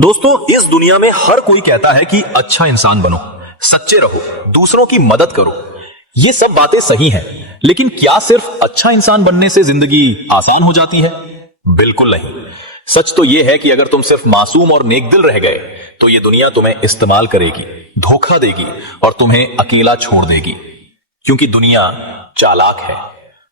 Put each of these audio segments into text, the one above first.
दोस्तों, इस दुनिया में हर कोई कहता है कि अच्छा इंसान बनो, सच्चे रहो, दूसरों की मदद करो। ये सब बातें सही हैं, लेकिन क्या सिर्फ अच्छा इंसान बनने से जिंदगी आसान हो जाती है? बिल्कुल नहीं। सच तो यह है कि अगर तुम सिर्फ मासूम और नेकदिल रह गए तो ये दुनिया तुम्हें इस्तेमाल करेगी, धोखा देगी और तुम्हें अकेला छोड़ देगी। क्योंकि दुनिया चालाक है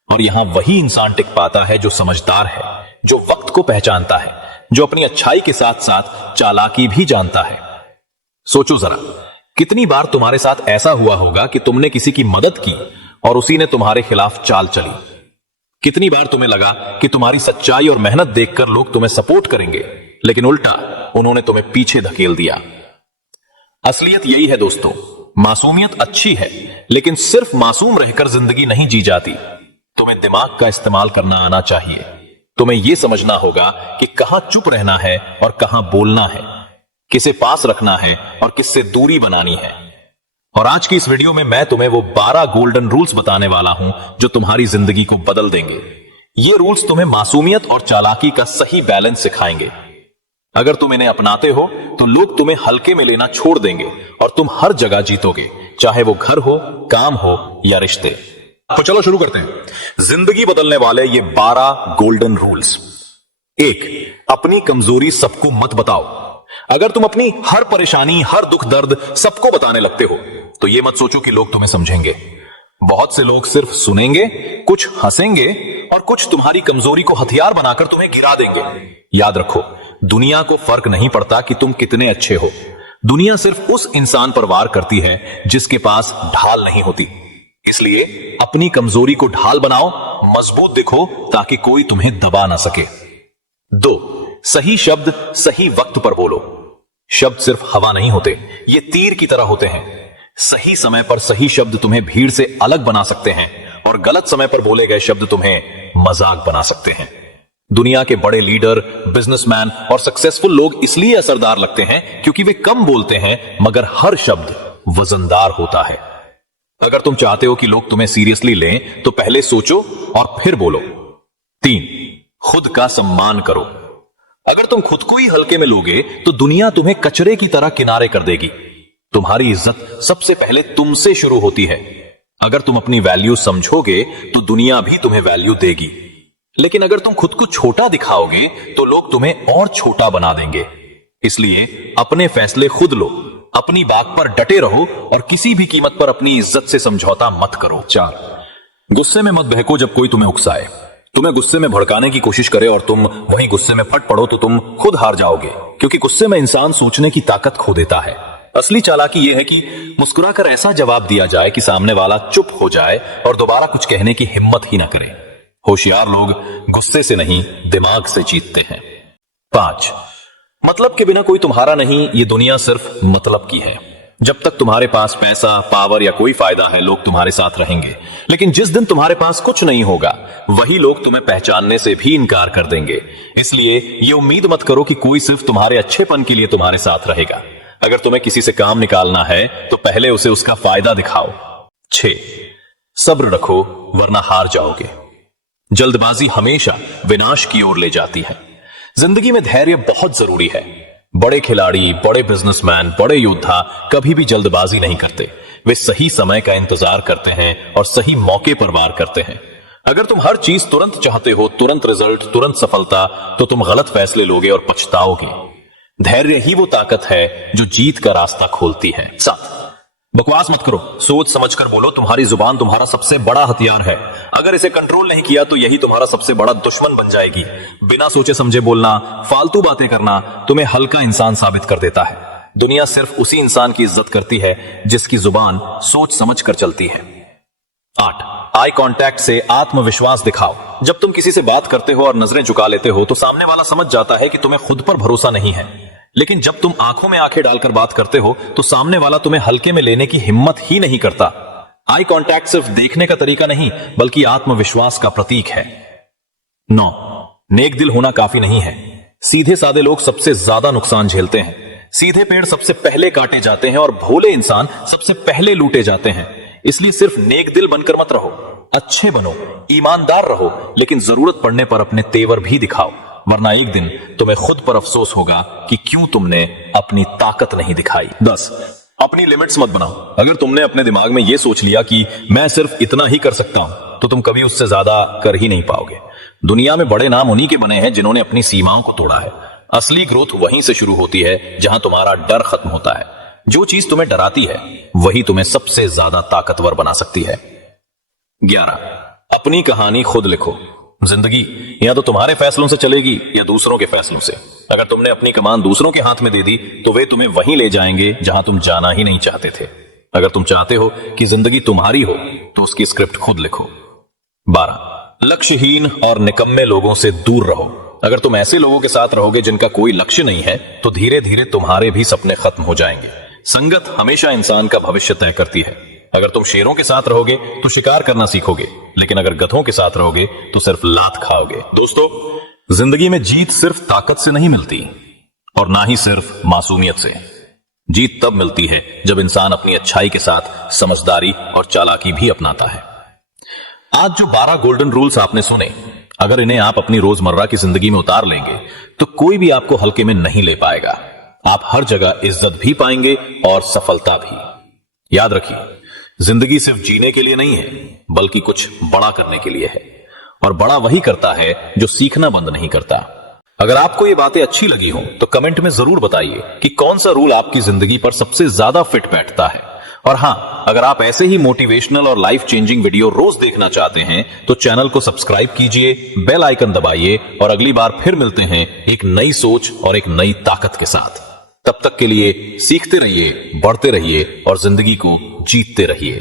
और यहां वही इंसान टिक पाता है जो समझदार है, जो वक्त को पहचानता है, जो अपनी अच्छाई के साथ साथ चालाकी भी जानता है। सोचो जरा, कितनी बार तुम्हारे साथ ऐसा हुआ होगा कि तुमने किसी की मदद की और उसी ने तुम्हारे खिलाफ चाल चली। कितनी बार तुम्हें लगा कि तुम्हारी सच्चाई और मेहनत देखकर लोग तुम्हें सपोर्ट करेंगे, लेकिन उल्टा उन्होंने तुम्हें पीछे धकेल दिया। असलियत यही है दोस्तों, मासूमियत अच्छी है, लेकिन सिर्फ मासूम रहकर जिंदगी नहीं जी जाती। तुम्हें दिमाग का इस्तेमाल करना आना चाहिए। तुम्हें यह समझना होगा कि कहां चुप रहना है और कहां बोलना है, किसे पास रखना है और किससे दूरी बनानी है। और आज की इस वीडियो में मैं तुम्हें वो 12 गोल्डन रूल्स बताने वाला हूं जो तुम्हारी जिंदगी को बदल देंगे। ये रूल्स तुम्हें मासूमियत और चालाकी का सही बैलेंस सिखाएंगे। अगर तुम इन्हें अपनाते हो तो लोग तुम्हें हल्के में लेना छोड़ देंगे और तुम हर जगह जीतोगे, चाहे वो घर हो, काम हो या रिश्ते। तो चलो शुरू करते हैं जिंदगी बदलने वाले ये 12 गोल्डन रूल्स। 1, अपनी कमजोरी सबको मत बताओ। अगर तुम अपनी हर परेशानी, हर दुख दर्द सबको बताने लगते हो तो ये मत सोचो कि लोग तुम्हें समझेंगे। बहुत से लोग सिर्फ सुनेंगे, कुछ हंसेंगे और कुछ तुम्हारी कमजोरी को हथियार बनाकर तुम्हें गिरा देंगे। याद रखो, दुनिया को फर्क नहीं पड़ता कि तुम कितने अच्छे हो। दुनिया सिर्फ उस इंसान पर वार करती है जिसके पास ढाल नहीं होती। इसलिए अपनी कमजोरी को ढाल बनाओ, मजबूत दिखो ताकि कोई तुम्हें दबा ना सके। 2, सही शब्द सही वक्त पर बोलो। शब्द सिर्फ हवा नहीं होते, ये तीर की तरह होते हैं। सही समय पर सही शब्द तुम्हें भीड़ से अलग बना सकते हैं और गलत समय पर बोले गए शब्द तुम्हें मजाक बना सकते हैं। दुनिया के बड़े लीडर, बिजनेसमैन और सक्सेसफुल लोग इसलिए असरदार लगते हैं क्योंकि वे कम बोलते हैं, मगर हर शब्द वजनदार होता है। अगर तुम चाहते हो कि लोग तुम्हें सीरियसली लें तो पहले सोचो और फिर बोलो। 3, खुद का सम्मान करो। अगर तुम खुद को ही हल्के में लोगे तो दुनिया तुम्हें कचरे की तरह किनारे कर देगी। तुम्हारी इज्जत सबसे पहले तुमसे शुरू होती है। अगर तुम अपनी वैल्यू समझोगे तो दुनिया भी तुम्हें वैल्यू देगी, लेकिन अगर तुम खुद को छोटा दिखाओगे तो लोग तुम्हें और छोटा बना देंगे। इसलिए अपने फैसले खुद लो, अपनी बात पर डटे रहो और किसी भी कीमत पर अपनी इज्जत से समझौता मत करो। 4, गुस्से में मत बहको जब कोई तुम्हें उकसाए। तुम्हें गुस्से में भड़काने की कोशिश करे और तुम वहीं गुस्से में फट पड़ो तो तुम खुद हार जाओगे, क्योंकि गुस्से में इंसान सोचने की ताकत खो देता है। असली चालाकी यह है कि मुस्कुराकर ऐसा जवाब दिया जाए कि सामने वाला चुप हो जाए और दोबारा कुछ कहने की हिम्मत ही ना करे। होशियार लोग गुस्से से नहीं, दिमाग से जीतते हैं। 5, मतलब के बिना कोई तुम्हारा नहीं, ये दुनिया सिर्फ मतलब की है। जब तक तुम्हारे पास पैसा, पावर या कोई फायदा है, लोग तुम्हारे साथ रहेंगे। लेकिन जिस दिन तुम्हारे पास कुछ नहीं होगा, वही लोग तुम्हें पहचानने से भी इनकार कर देंगे। इसलिए ये उम्मीद मत करो कि कोई सिर्फ तुम्हारे अच्छेपन के लिए तुम्हारे साथ रहेगा। अगर तुम्हें किसी से काम निकालना है तो पहले उसे उसका फायदा दिखाओ। 6, सब्र रखो वरना हार जाओगे। जल्दबाजी हमेशा विनाश की ओर ले जाती है। जिंदगी में धैर्य बहुत जरूरी है। बड़े खिलाड़ी, बड़े बिजनेसमैन, बड़े योद्धा कभी भी जल्दबाजी नहीं करते। वे सही समय का इंतजार करते हैं और सही मौके पर वार करते हैं। अगर तुम हर चीज तुरंत चाहते हो, तुरंत रिजल्ट, तुरंत सफलता, तो तुम गलत फैसले लोगे और पछताओगे। धैर्य ही वो ताकत है जो जीत का रास्ता खोलती है। 7, बकवास मत करो, सोच समझकर बोलो। तुम्हारी जुबान तुम्हारा सबसे बड़ा हथियार है। अगर इसे कंट्रोल नहीं किया तो यही तुम्हारा सबसे बड़ा दुश्मन बन जाएगी। बिना सोचे समझे बोलना, फालतू बातें करना तुम्हें हल्का इंसान साबित कर देता है। दुनिया सिर्फ उसी इंसान की इज्जत करती है जिसकी जुबान सोच समझ कर चलती है। 8, आई कांटेक्ट से आत्मविश्वास दिखाओ। जब तुम किसी से बात करते हो और नजरें झुका लेते हो तो सामने वाला समझ जाता है कि तुम्हें खुद पर भरोसा नहीं है। लेकिन जब तुम आंखों में आंखें डालकर बात करते हो तो सामने वाला तुम्हें हल्के में लेने की हिम्मत ही नहीं करता। आई कांटेक्ट सिर्फ देखने का तरीका नहीं, बल्कि आत्मविश्वास का प्रतीक है। 9, नेक दिल होना काफी नहीं है। सीधे साधे लोग सबसे ज्यादा नुकसान झेलते हैं। सीधे पेड़ सबसे पहले काटे जाते हैं और भोले इंसान सबसे पहले लूटे जाते हैं। इसलिए सिर्फ नेक दिल बनकर मत रहो, अच्छे बनो, ईमानदार रहो, लेकिन जरूरत पड़ने पर अपने तेवर भी दिखाओ। वरना एक दिन तुम्हें खुद पर अफसोस होगा कि क्यों तुमने अपनी ताकत नहीं दिखाई। 10, अपनी लिमिट्स मत बनाओ। अगर तुमने अपने दिमाग में यह सोच लिया कि मैं सिर्फ इतना ही कर सकता हूं, तो तुम कभी उससे ज्यादा कर ही नहीं पाओगे। दुनिया में बड़े नाम उन्हीं के बने हैं जिन्होंने अपनी सीमाओं को तोड़ा है। असली ग्रोथ वहीं से शुरू होती है जहां तुम्हारा डर खत्म होता है। जो चीज तुम्हें डराती है वही तुम्हें सबसे ज्यादा ताकतवर बना सकती है। 11, अपनी कहानी खुद लिखो। जिंदगी या तो तुम्हारे फैसलों से चलेगी या दूसरों के फैसलों से। अगर तुमने अपनी कमान दूसरों के हाथ में दे दी तो वे तुम्हें वहीं ले जाएंगे जहां तुम जाना ही नहीं चाहते थे। अगर तुम चाहते हो कि जिंदगी तुम्हारी हो तो उसकी स्क्रिप्ट खुद लिखो। 12, लक्ष्यहीन और निकम्मे लोगों से दूर रहो। अगर तुम ऐसे लोगों के साथ रहोगे जिनका कोई लक्ष्य नहीं है तो धीरे धीरे तुम्हारे भी सपने खत्म हो जाएंगे। संगत हमेशा इंसान का भविष्य तय करती है। अगर तुम शेरों के साथ रहोगे तो शिकार करना सीखोगे, लेकिन अगर गधों के साथ रहोगे तो सिर्फ लात खाओगे। दोस्तों, जिंदगी में जीत सिर्फ ताकत से नहीं मिलती और ना ही सिर्फ मासूमियत से। जीत तब मिलती है जब इंसान अपनी अच्छाई के साथ समझदारी और चालाकी भी अपनाता है। आज जो 12 गोल्डन रूल्स आपने सुने, अगर इन्हें आप अपनी रोजमर्रा की जिंदगी में उतार लेंगे तो कोई भी आपको हल्के में नहीं ले पाएगा। आप हर जगह इज्जत भी पाएंगे और सफलता भी। याद रखिए, जिंदगी सिर्फ जीने के लिए नहीं है बल्कि कुछ बड़ा करने के लिए है, और बड़ा वही करता है जो सीखना बंद नहीं करता। अगर आपको ये बातें अच्छी लगी हो तो कमेंट में जरूर बताइए कि कौन सा रूल आपकी जिंदगी पर सबसे ज्यादा फिट बैठता है। और हां, अगर आप ऐसे ही मोटिवेशनल और लाइफ चेंजिंग वीडियो रोज देखना चाहते हैं तो चैनल को सब्सक्राइब कीजिए, बेल आइकन दबाइए और अगली बार फिर मिलते हैं एक नई सोच और एक नई ताकत के साथ। तब तक के लिए सीखते रहिए, बढ़ते रहिए और जिंदगी को जीतते रहिए।